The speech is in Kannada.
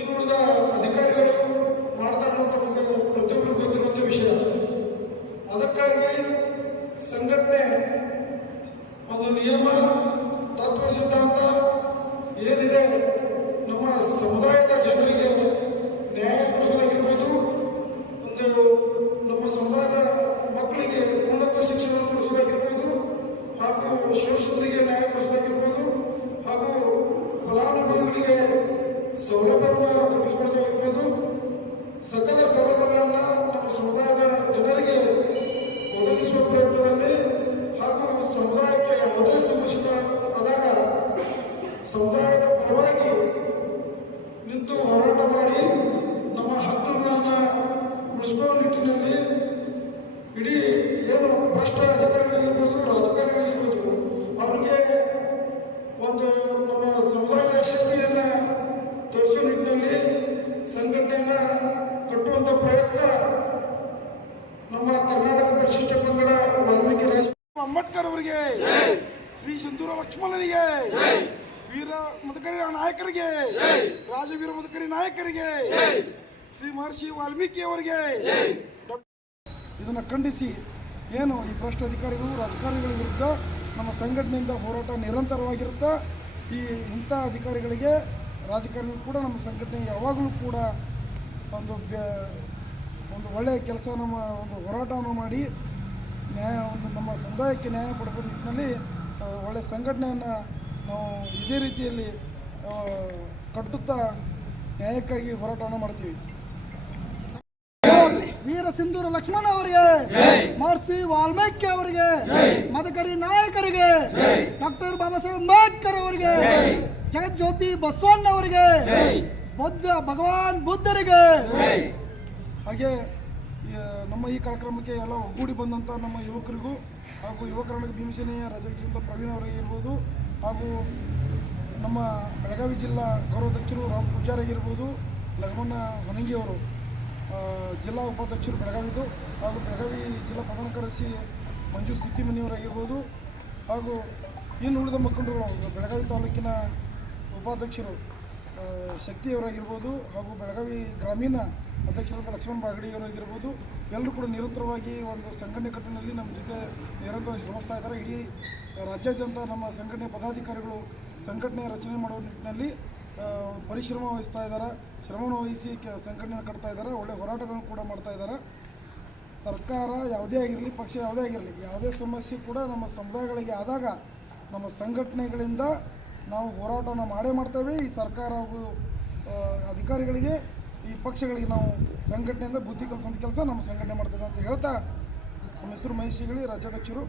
ಇನ್ನುಳಿದ ಅಧಿಕಾರಿಗಳು ಮಾಡ್ತಾರೆ ಅಂತ ನಮಗೆ ಪ್ರತಿಯೊಬ್ಬರಿಗೂ ಗೊತ್ತಿರುವಂಥ ವಿಷಯ. ಅದಕ್ಕಾಗಿ ಸಂಘಟನೆ ಒಂದು ನಿಯಮ, ತತ್ವ ಸಿದ್ಧಾಂತ ಏನಿದೆ ನಮ್ಮ ಸಮುದಾಯದ ಜನರಿಗೆ ನ್ಯಾಯ ಕೊಡಿಸೋದಾಗಿರ್ಬೋದು ಒಂದು ನಮ್ಮ ಸಮುದಾಯದ ಮಕ್ಕಳಿಗೆ ಉನ್ನತ ಶಿಕ್ಷಣ ಕೊಡಿಸೋದಾಗಿರ್ಬೋದು ಹಾಗೂ ಶೋಷಿತರಿಗೆ ನ್ಯಾಯ ಕೊಡಿಸೋದಾಗಿರ್ಬೋದು ಹಾಗೂ ಫಲಾನುಭವಿಗಳಿಗೆ ಸೌಲಭ್ಯವನ್ನು ಪಂಗಡ ವಾಲ್ಮೀಕಿ ರಾಜ ಅಂಬೇಡ್ಕರ್ ಅವರಿಗೆ ಶ್ರೀ ಸಿಂಧೂರ ಲಕ್ಷ್ಮಣನಿಗೆ ವೀರ ಮದಕರಿ ನಾಯಕರಿಗೆ ರಾಜವೀರ ಮದಕರಿ ನಾಯಕರಿಗೆ ಶ್ರೀ ಮಹರ್ಷಿ ವಾಲ್ಮೀಕಿ ಅವರಿಗೆ ಇದನ್ನು ಖಂಡಿಸಿ ಏನು ಈ ಭ್ರಷ್ಟ ಅಧಿಕಾರಿಗಳು ರಾಜಕಾರಣಿಗಳ ವಿರುದ್ಧ ನಮ್ಮ ಸಂಘಟನೆಯಿಂದ ಹೋರಾಟ ನಿರಂತರವಾಗಿರುತ್ತೆ. ಈ ಇಂಥ ಅಧಿಕಾರಿಗಳಿಗೆ ರಾಜಕಾರಣಿಗಳು ಕೂಡ ನಮ್ಮ ಸಂಘಟನೆ ಯಾವಾಗಲೂ ಕೂಡ ಒಂದು ಒಂದು ಒಳ್ಳೆಯ ಕೆಲಸ ನಮ್ಮ ಒಂದು ಹೋರಾಟವನ್ನು ಮಾಡಿ ನ್ಯಾಯ ಒಂದು ನಮ್ಮ ಸಮುದಾಯಕ್ಕೆ ನ್ಯಾಯ ಪಡೆದ ನಿಟ್ಟಿನಲ್ಲಿ ಒಳ್ಳೆಯ ಸಂಘಟನೆಯನ್ನು ನಾವು ಇದೇ ರೀತಿಯಲ್ಲಿ ಕಟ್ಟುತ್ತಾ ನ್ಯಾಯಕ್ಕಾಗಿ ಹೋರಾಟವನ್ನು ಮಾಡ್ತೀವಿ. ವೀರ ಸಿಂಧೂರ ಲಕ್ಷ್ಮಣ ಅವರಿಗೆ ಮಹರ್ಷಿ ವಾಲ್ಮೀಕಿ ಅವರಿಗೆ ಮದಕರಿ ನಾಯಕರಿಗೆ ಡಾಕ್ಟರ್ ಬಾಬಾ ಸಾಹೇಬ್ ಅಂಬೇಡ್ಕರ್ ಅವರಿಗೆ ಜಗಜ್ಯೋತಿ ಬಸವಣ್ಣ ಅವರಿಗೆ ಬುದ್ಧ ಭಗವಾನ್ ಬುದ್ಧರಿಗೆ ಹಾಗೆ ನಮ್ಮ ಈ ಕಾರ್ಯಕ್ರಮಕ್ಕೆ ಎಲ್ಲ ಒಗ್ಗೂಡಿ ಬಂದಂಥ ನಮ್ಮ ಯುವಕರಿಗೂ ಹಾಗೂ ಯುವಕರ ಭೀಮಸೇನೆಯ ರಾಜ್ಯಾಧ್ಯಕ್ಷ ಪ್ರವೀಣ್ ಅವರಿಗೆ ಇರ್ಬೋದು ಹಾಗೂ ನಮ್ಮ ಬೆಳಗಾವಿ ಜಿಲ್ಲಾ ಗೌರವಾಧ್ಯಕ್ಷರು ರಾಮ್ ಪೂಜಾರಿ ಆಗಿರ್ಬೋದು ಲಗಮನ್ನ ಹೊನಂಗಿ ಅವರು ಜಿಲ್ಲಾ ಉಪಾಧ್ಯಕ್ಷರು ಬೆಳಗಾವಿದು ಹಾಗೂ ಬೆಳಗಾವಿ ಜಿಲ್ಲಾ ಪ್ರಧಾನ ಕಾರ್ಯದರ್ಶಿ ಮಂಜು ಸಿದ್ದಿಮನಿಯವರಾಗಿರ್ಬೋದು ಹಾಗೂ ಇನ್ನು ಉಳಿದ ಮುಖಂಡರು ಬೆಳಗಾವಿ ತಾಲೂಕಿನ ಉಪಾಧ್ಯಕ್ಷರು ಶಕ್ತಿಯವರಾಗಿರ್ಬೋದು ಹಾಗೂ ಬೆಳಗಾವಿ ಗ್ರಾಮೀಣ ಅಧ್ಯಕ್ಷರಾದ ಲಕ್ಷ್ಮಣ್ ಬಾಗಡಿಯವರಾಗಿರ್ಬೋದು, ಎಲ್ಲರೂ ಕೂಡ ನಿರಂತರವಾಗಿ ಒಂದು ಸಂಘಟನೆ ಕಟ್ಟನಲ್ಲಿ ನಮ್ಮ ಜೊತೆ ನಿರಂತರವಾಗಿ ಶ್ರಮಿಸ್ತಾ ಇದ್ದಾರೆ. ಇಡೀ ರಾಜ್ಯಾದ್ಯಂತ ನಮ್ಮ ಸಂಘಟನೆ ಪದಾಧಿಕಾರಿಗಳು ಸಂಘಟನೆ ರಚನೆ ಮಾಡುವ ನಿಟ್ಟಿನಲ್ಲಿ ಪರಿಶ್ರಮ ವಹಿಸ್ತಾ ಇದ್ದಾರೆ. ಶ್ರಮವನ್ನು ವಹಿಸಿ ಕೆ ಸಂಘಟನೆ ಕಟ್ತಾ ಇದ್ದಾರೆ. ಒಳ್ಳೆ ಹೋರಾಟಗಳನ್ನು ಕೂಡ ಮಾಡ್ತಾ ಇದ್ದಾರೆ. ಸರ್ಕಾರ ಯಾವುದೇ ಆಗಿರಲಿ, ಪಕ್ಷ ಯಾವುದೇ ಆಗಿರಲಿ, ಯಾವುದೇ ಸಮಸ್ಯೆ ಕೂಡ ನಮ್ಮ ಸಮುದಾಯಗಳಿಗೆ ಆದಾಗ, ನಮ್ಮ ಸಂಘಟನೆಗಳಿಂದ ನಾವು ಹೋರಾಟವನ್ನು ಮಾಡೇ ಮಾಡ್ತೇವೆ. ಈ ಸರ್ಕಾರ ಹಾಗೂ ಅಧಿಕಾರಿಗಳಿಗೆ, ಈ ಪಕ್ಷಗಳಿಗೆ ನಾವು ಸಂಘಟನೆಯಿಂದ ಬುದ್ಧಿ ಕಲಿಸುವಂಥ ಕೆಲಸ, ನಮ್ಮ ಸಂಘಟನೆ ಮಾಡ್ತೇವೆ ಅಂತ ಹೇಳ್ತಾ, ನಮ್ಮ ಹೆಸರು ಮಹೇಶ್ ಶಿಗಳಿ, ರಾಜ್ಯಾಧ್ಯಕ್ಷರು.